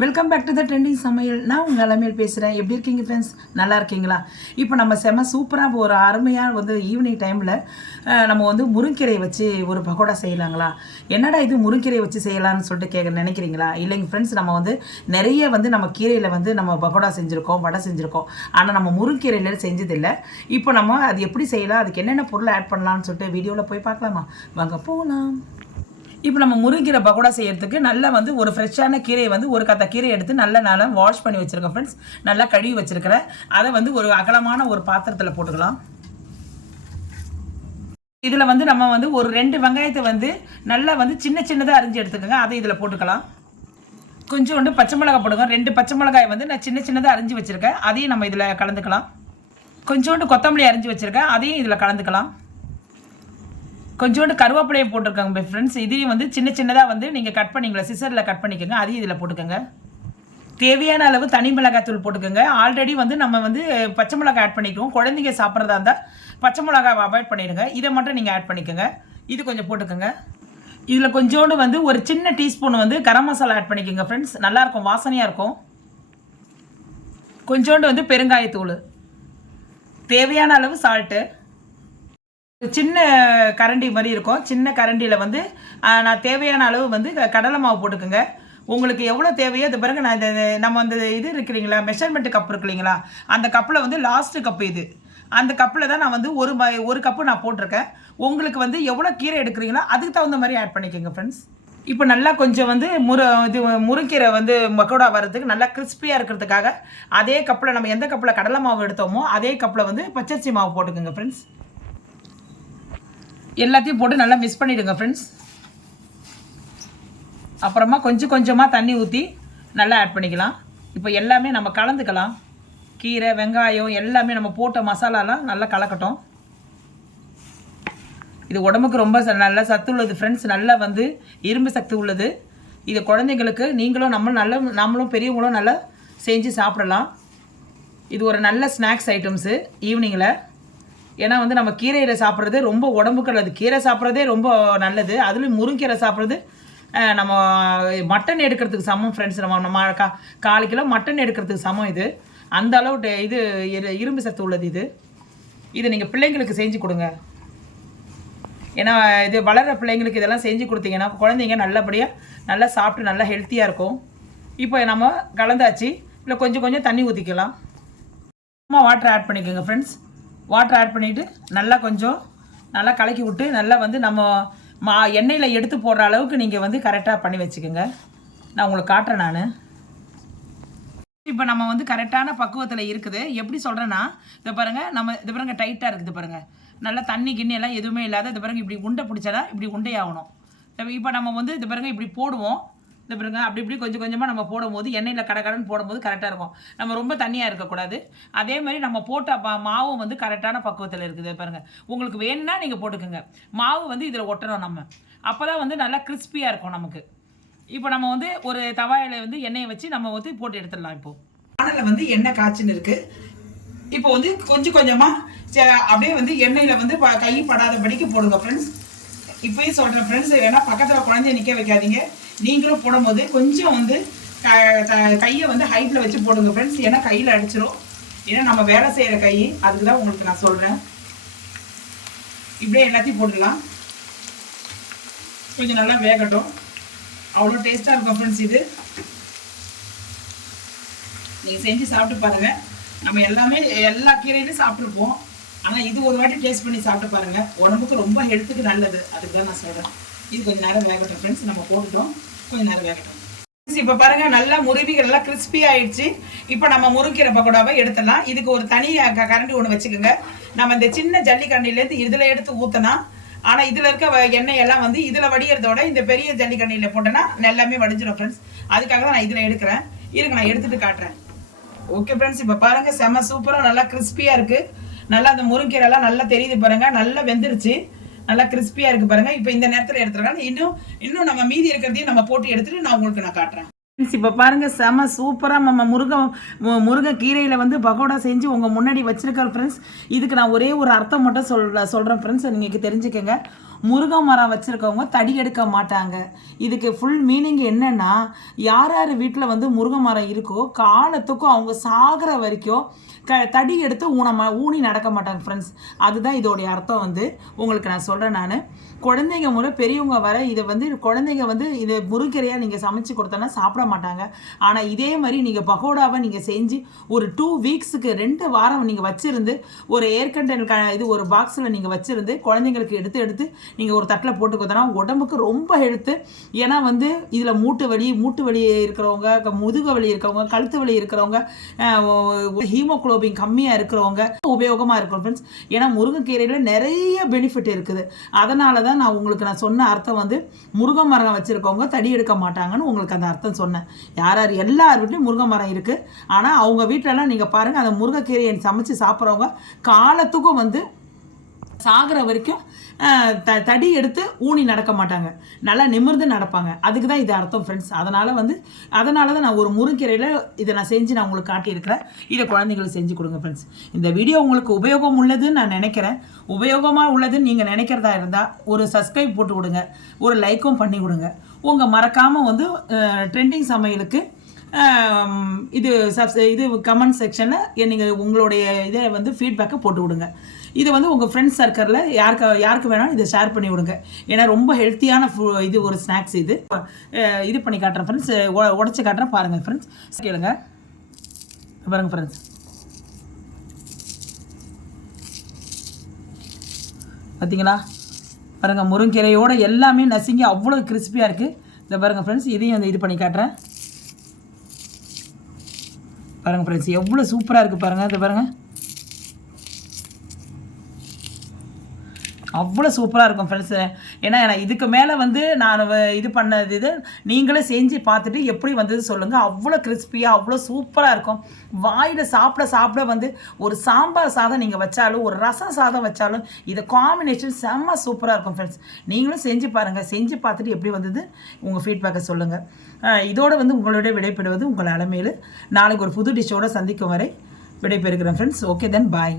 Welcome back to the trending சமையல். நான் உங்கள் அலமையில் பேசுகிறேன். எப்படி இருக்கீங்க ஃப்ரெண்ட்ஸ்? நல்லா இருக்கீங்களா? இப்போ நம்ம செம சூப்பராக ஒரு அருமையாக ஈவினிங் டைமில் நம்ம முருங்கீரையை வச்சு ஒரு பக்கோடா செய்யலாங்களா? என்னடா இது முருங்கீரையை வச்சு செய்யலாம்னு சொல்லிட்டு நினைக்கிறீங்களா? இல்லைங்க ஃப்ரெண்ட்ஸ், நம்ம நிறைய நம்ம கீரையில் நம்ம பக்கோடா செஞ்சுருக்கோம், வடை செஞ்சுருக்கோம். ஆனால் நம்ம முருங்கீரையில் செஞ்சதில்லை. இப்போ நம்ம அது எப்படி செய்யலாம், அதுக்கு என்னென்ன பொருள் ஆட் பண்ணலாம்னு சொல்லிட்டு வீடியோவில் போய் பார்க்கலாமா? வாங்க போகலாம். இப்போ நம்ம முருங்கீரை பக்கோடா செய்யறதுக்கு நல்லா ஒரு ஃப்ரெஷ்ஷான கீரையை ஒரு கத்த கீரை எடுத்து நல்லா வாஷ் பண்ணி வச்சுருக்கேன் ஃப்ரெண்ட்ஸ். நல்லா கழுவி வச்சுருக்கிறேன். அதை ஒரு அகலமான ஒரு பாத்திரத்தில் போட்டுக்கலாம். இதில் நம்ம ஒரு 2 வெங்காயத்தை நல்லா சின்ன சின்னதாக அரிஞ்சு எடுத்துக்கோங்க. அதை இதில் போட்டுக்கலாம். கொஞ்சோண்டு பச்சை மிளகாய் போடுங்க. 2 பச்சை மிளகாய் நான் சின்ன சின்னதாக அரிஞ்சு வச்சுருக்கேன். அதையும் நம்ம இதில் கலந்துக்கலாம். கொஞ்சோண்டு கொத்தமல்லி அரிஞ்சு வச்சுருக்கேன். அதையும் இதில் கலந்துக்கலாம். கொஞ்சோண்டு கருவேப்பிலையை போட்டிருக்காங்க ஃப்ரெண்ட்ஸ். இதையும் சின்ன சின்னதாக நீங்கள் கட் பண்ணிங்களா, சிசரில் கட் பண்ணிக்கோங்க. அதையும் இதில் போட்டுக்கோங்க. தேவையான அளவு தனி மிளகாத்தூள் போட்டுக்கோங்க. ஆல்ரெடி நம்ம பச்சை மிளகாய் ஆட் பண்ணிக்குவோம். குழந்தைங்க சாப்பிட்றதா இருந்தால் பச்சை மிளகாய் அவாய்ட் பண்ணிடுங்க. இதை மட்டும் நீங்கள் ஆட் பண்ணிக்கோங்க. இது கொஞ்சம் போட்டுக்கோங்க. இதில் கொஞ்சோண்டு ஒரு சின்ன டீஸ்பூன் கரம் மசாலா ஆட் பண்ணிக்கோங்க ஃப்ரெண்ட்ஸ். நல்லாயிருக்கும், வாசனையாக இருக்கும். கொஞ்சோண்டு பெருங்காயத்தூள், தேவையான அளவு சால்ட்டு, சின்ன கரண்டி மாதிரி இருக்கும். சின்ன கரண்டியில் நான் தேவையான அளவு கடலை மாவு போட்டுக்கோங்க. உங்களுக்கு எவ்வளோ தேவையோ அது பிறகு நான் நம்ம இது இருக்கிறீங்களா, மெஷர்மெண்ட் கப் இருக்கு இல்லைங்களா, அந்த கப்பில் லாஸ்ட்டு கப்பு இது. அந்த கப்பில் தான் நான் ஒரு கப்பு நான் போட்டிருக்கேன். உங்களுக்கு எவ்வளோ கீரை எடுக்கிறீங்களோ அதுக்கு தகுந்த மாதிரி ஆட் பண்ணிக்கோங்க ஃப்ரெண்ட்ஸ். இப்போ நல்லா கொஞ்சம் முருங்கீரை பக்கோடா வர்றதுக்கு நல்லா கிறிஸ்பியாக இருக்கிறதுக்காக அதே கப்பில் நம்ம எந்த கப்பில் கடலை மாவு எடுத்தோமோ அதே கப்பில் பச்சரிசி மாவு போட்டுக்கோங்க ஃப்ரெண்ட்ஸ். எல்லாத்தையும் போட்டு நல்லா மிக்ஸ் பண்ணிவிடுங்க ஃப்ரெண்ட்ஸ். அப்புறமா கொஞ்சம் கொஞ்சமாக தண்ணி ஊற்றி நல்லா ஆட் பண்ணிக்கலாம். இப்போ எல்லாமே நம்ம கலந்துக்கலாம். கீரை, வெங்காயம் எல்லாமே நம்ம போட்ட மசாலாலாம் நல்லா கலக்கட்டும். இது உடம்புக்கு ரொம்ப நல்ல சத்து உள்ளது ஃப்ரெண்ட்ஸ். நல்லா இரும்பு சக்தி உள்ளது. இது குழந்தைங்களுக்கு நீங்களும் நம்மளும் பெரியவங்களும் நல்லா செஞ்சு சாப்பிடலாம். இது ஒரு நல்ல ஸ்நாக்ஸ் ஐட்டம்ஸு ஈவினிங்கில். ஏன்னா நம்ம கீரையில் சாப்பிட்றது ரொம்ப உடம்புக்கு நல்லது. கீரை சாப்பிட்றதே ரொம்ப நல்லது. அதுலேயும் முருங்கீரை சாப்பிட்றது நம்ம மட்டன் எடுக்கிறதுக்கு சமம் ஃப்ரெண்ட்ஸ். நம்ம 1/4 கிலோ மட்டன் எடுக்கிறதுக்கு சமம். இது அந்த அளவு இது இரும்பு சத்து உள்ளது. இது நீங்கள் பிள்ளைங்களுக்கு செஞ்சு கொடுங்க. ஏன்னா இது வளர்கிற பிள்ளைங்களுக்கு இதெல்லாம் செஞ்சு கொடுத்தீங்கன்னா குழந்தைங்க நல்லபடியாக நல்லா சாப்பிட்டு நல்லா ஹெல்த்தியாக இருக்கும். இப்போ நம்ம கலந்தாச்சு. இல்லை கொஞ்சம் கொஞ்சம் தண்ணி ஊற்றிக்கலாம். வாட்டர் ஆட் பண்ணிக்கோங்க ஃப்ரெண்ட்ஸ். வாட்டர் ஆட் பண்ணிவிட்டு நல்லா கலக்கி விட்டு நல்லா நம்ம எண்ணெயில் எடுத்து போடுற அளவுக்கு நீங்கள் கரெக்டாக பண்ணி வச்சுக்கோங்க. நான் உங்களுக்கு காட்டுறேன். நான் இப்போ நம்ம கரெக்டான பக்குவத்தில் இருக்குது. எப்படி சொல்கிறேன்னா, இதை பாருங்கள், இது பாருங்கள் டைட்டாக இருக்குது பாருங்கள். நல்லா தண்ணி கிண்ணி எல்லாம் எதுவுமே இல்லாத இது பாருங்கள். இப்படி உண்டை பிடிச்சா இப்படி உண்டையாகணும். இப்போ நம்ம இது பாருங்கள் இப்படி போடுவோம். இந்த பாருங்க அப்படி இப்படி கொஞ்சம் கொஞ்சமாக நம்ம போடும்போது எண்ணெயில் கடன்னு போடும்போது கரெக்டாக இருக்கும். நம்ம ரொம்ப தண்ணியாக இருக்கக்கூடாது. அதே மாதிரி நம்ம போட்ட மாவும் கரெக்டான பக்குவத்தில் இருக்குது பாருங்கள். உங்களுக்கு வேணும்னா நீங்கள் போட்டுக்கோங்க. மாவு இதில் ஒட்டணும். நம்ம அப்போ தான் நல்லா கிறிஸ்பியாக இருக்கும் நமக்கு. இப்போ நம்ம ஒரு தவாயில் எண்ணெயை வச்சு நம்ம போட்டு எடுத்துடலாம். இப்போது வானலில் எண்ணெய் காய்ச்சின்னு இருக்குது. இப்போ கொஞ்சம் கொஞ்சமாக அப்படியே எண்ணெயில் கை படாதபடிக்கு போடுங்க ஃப்ரெண்ட்ஸ். இப்போயும் சொல்கிறேன் ஃப்ரெண்ட்ஸ், ஏன்னா பக்கத்தில் குழந்தைய நிற்க வைக்காதீங்க. நீங்களும் போடும்போது கொஞ்சம் கையை ஹைட்டில் வச்சு போடுங்க ஃப்ரெண்ட்ஸ். ஏன்னா கையில் அடிச்சிடும். ஏன்னா நம்ம வேலை செய்கிற கை, அதுக்கு தான் உங்களுக்கு நான் சொல்கிறேன். இப்படியே எல்லாத்தையும் போட்டுடலாம். கொஞ்சம் நல்லா வேகட்டும். அவ்வளோ டேஸ்ட்டாக இருக்கும் ஃப்ரெண்ட்ஸ். இது நீங்கள் செஞ்சு சாப்பிட்டு பாருங்கள். நம்ம எல்லா கீரையிலையும் சாப்பிட்ருப்போம். ஆனால் இது ஒரு வாட்டி டேஸ்ட் பண்ணி சாப்பிட்டு பாருங்கள். உடம்புக்கு ரொம்ப ஹெல்த்துக்கு நல்லது. அதுக்கு தான் நான் சொல்கிறேன். இது கொஞ்சம் நேரம் வேகட்டும் ஃப்ரெண்ட்ஸ். நம்ம போட்டுட்டோம், கொஞ்சம் நேரம் வேகட்டும். இப்போ பாருங்கள், நல்லா முருவிகள் எல்லாம் கிறிஸ்பி ஆயிடுச்சு. இப்போ நம்ம முருங்கீரை பக்கோடாவை எடுத்துடலாம். இதுக்கு ஒரு தனி கரண்டி ஒன்று வச்சுக்கோங்க. நம்ம இந்த சின்ன ஜல்லி கரண்டிலேருந்து இதில் எடுத்து ஊற்றினா, ஆனால் இதில் இருக்க எண்ணெய் எல்லாம் இதில் வடிகிறதோட இந்த பெரிய ஜல்லி கரண்டியில் போட்டோன்னா எல்லாமே வடிஞ்சிடும் ஃப்ரெண்ட்ஸ். அதுக்காக தான் நான் இதில் எடுக்கிறேன். இருங்க, நான் எடுத்துகிட்டு காட்டுறேன். ஓகே ஃப்ரெண்ட்ஸ், இப்போ பாருங்கள் செம்ம சூப்பராக நல்லா கிறிஸ்பியாக இருக்குது. நல்லா அந்த முருங்கீரைலாம் நல்லா தெரியுது பாருங்கள். நல்லா வெந்துருச்சு, நல்லா கிறிஸ்பியாக இருக்குது பாருங்கள். இப்போ இந்த நேரத்தில் எடுத்துருக்காங்க. இன்னும் நம்ம மீதி இருக்கிறதையும் நம்ம போட்டு எடுத்துகிட்டு நான் உங்களுக்கு காட்டுறேன். இப்போ பாருங்கள், செம சூப்பராக நம்ம முருங்கை பக்கோடா செஞ்சு உங்கள் முன்னாடி வச்சுருக்கேன் ஃப்ரெண்ட்ஸ். இதுக்கு நான் ஒரே ஒரு அர்த்தம் மட்டும் சொல்கிறேன் ஃப்ரெண்ட்ஸ், நீங்கள் தெரிஞ்சுக்கங்க. முருங்கை மரம் வச்சுருக்கவங்க தடி எடுக்க மாட்டாங்க. இதுக்கு ஃபுல் மீனிங் என்னென்னா, யார் யார் வீட்டில் வந்து முருங்கை மரம் இருக்கோ காலத்துக்கும் அவங்க சாகிற வரைக்கும் தடி எடுத்து ஊனி நடக்க மாட்டாங்க ஃப்ரெண்ட்ஸ். அதுதான் இதோடைய அர்த்தம் வந்து உங்களுக்கு நான் சொல்கிறேன். நான் குழந்தைங்க முறை பெரியவங்க வர இதை வந்து குழந்தைங்க வந்து இதை முருங்கீரையாக நீங்கள் சமைச்சு கொடுத்தோன்னா சாப்பிட மாட்டாங்க. ஆனால் இதே மாதிரி நீங்கள் பகோடாவை நீங்கள் செஞ்சு ஒரு 2 வீக்ஸுக்கு 2 வாரம் நீங்கள் வச்சுருந்து ஒரு ஏர் கண்டெய்னர் இது ஒரு பாக்ஸில் நீங்கள் வச்சுருந்து குழந்தைங்களுக்கு எடுத்து நீங்கள் ஒரு தட்டில் போட்டு கொடுத்தோன்னா உடம்புக்கு ரொம்ப ஹெல்த்து. ஏன்னா வந்து இதில் மூட்டு வலி இருக்கிறவங்க, முதுகு வலி இருக்கிறவங்க, கழுத்து வலி இருக்கிறவங்க, ஹீமோகுளோபின் கம்மியாக இருக்கிறவங்க உபயோகமாக இருக்கும் ஃப்ரெண்ட்ஸ். ஏன்னா முருங்கைக்கீரையில் நிறைய பெனிஃபிட் இருக்குது. அதனால தான் நான் உங்களுக்கு சொன்ன அர்த்தம் வந்து முருங்கை மரம் வச்சுருக்கவங்க தடி எடுக்க மாட்டாங்கன்னு உங்களுக்கு அந்த அர்த்தம் சொன்னேன். யார் எல்லார் வீட்லையும் முருங்கை மரம் இருக்குது. ஆனால் அவங்க வீட்டிலலாம் நீங்கள் பாருங்கள், அந்த முருங்கைக்கீரையை சமைச்சு சாப்பிட்றவங்க காலத்துக்கும் வந்து சாகிற வரைக்கும் தடி எடுத்து ஊனி நடக்க மாட்டாங்க, நல்லா நிமிர்ந்து நடப்பாங்க. அதுக்கு தான் இது அர்த்தம் ஃப்ரெண்ட்ஸ். அதனால தான் நான் ஒரு முருங்கீரையில் இதை நான் செஞ்சு நான் உங்களுக்கு காட்டியிருக்கிறேன். இதை குழந்தைங்களுக்கு செஞ்சு கொடுங்க ஃப்ரெண்ட்ஸ். இந்த வீடியோ உங்களுக்கு உபயோகம் உள்ளதுன்னு நான் நினைக்கிறேன். உபயோகமாக உள்ளதுன்னு நீங்கள் நினைக்கிறதா இருந்தால் ஒரு சப்ஸ்கிரைப் போட்டு விடுங்க, ஒரு லைக்கும் பண்ணி கொடுங்க. உங்கள் மறக்காமல் வந்து ட்ரெண்டிங் சமையலுக்கு இது கமெண்ட் செக்ஷனில் நீங்கள் உங்களுடைய இதை வந்து ஃபீட்பேக்கை போட்டு விடுங்க. இதை வந்து உங்கள் ஃப்ரெண்ட்ஸ் சர்க்கிளில் யாருக்கு வேணாலும் இதை ஷேர் பண்ணி விடுங்க. ஏன்னா ரொம்ப ஹெல்த்தியான இது ஒரு ஸ்நாக்ஸ். இது பண்ணி காட்டுறேன் ஃப்ரெண்ட்ஸ், உடச்சி காட்டுறேன் பாருங்கள் ஃப்ரெண்ட்ஸ். கேளுங்க பாருங்கள் ஃப்ரெண்ட்ஸ், பார்த்தீங்களா? பாருங்கள், முருங்கீரையோடு எல்லாமே நசுங்கி அவ்வளோ கிறிஸ்பியாக இருக்குது. இதை பாருங்கள் ஃப்ரெண்ட்ஸ், இதையும் வந்து இது பண்ணி காட்டுறேன் பாருங்கள் ஃப்ரெண்ட்ஸ், எவ்வளோ சூப்பராக இருக்குது பாருங்கள். இதை பாருங்கள், அவ்வளோ சூப்பராக இருக்கும் ஃப்ரெண்ட்ஸு. ஏன்னா இதுக்கு மேலே வந்து நான் இது பண்ணது நீங்களே செஞ்சு பார்த்துட்டு எப்படி வந்தது சொல்லுங்கள். அவ்வளோ கிறிஸ்பியாக அவ்வளோ சூப்பராக இருக்கும். வாயில் சாப்பிட வந்து ஒரு சாம்பார் சாதம் நீங்கள் வச்சாலும், ஒரு ரசம் சாதம் வச்சாலும் இது காம்பினேஷன் செம்ம சூப்பராக இருக்கும் ஃப்ரெண்ட்ஸ். நீங்களும் செஞ்சு பாருங்கள். செஞ்சு பார்த்துட்டு எப்படி வந்தது உங்கள் ஃபீட்பேக்கை சொல்லுங்கள். இதோடு வந்து உங்களோட விடைபெறுவது உங்கள் அலமேலு. நாளைக்கு ஒரு புது டிஷ்ஷோடு சந்திக்கும் வரை விடைபெறுகிறேன் ஃப்ரெண்ட்ஸ். ஓகே தென் பாய்.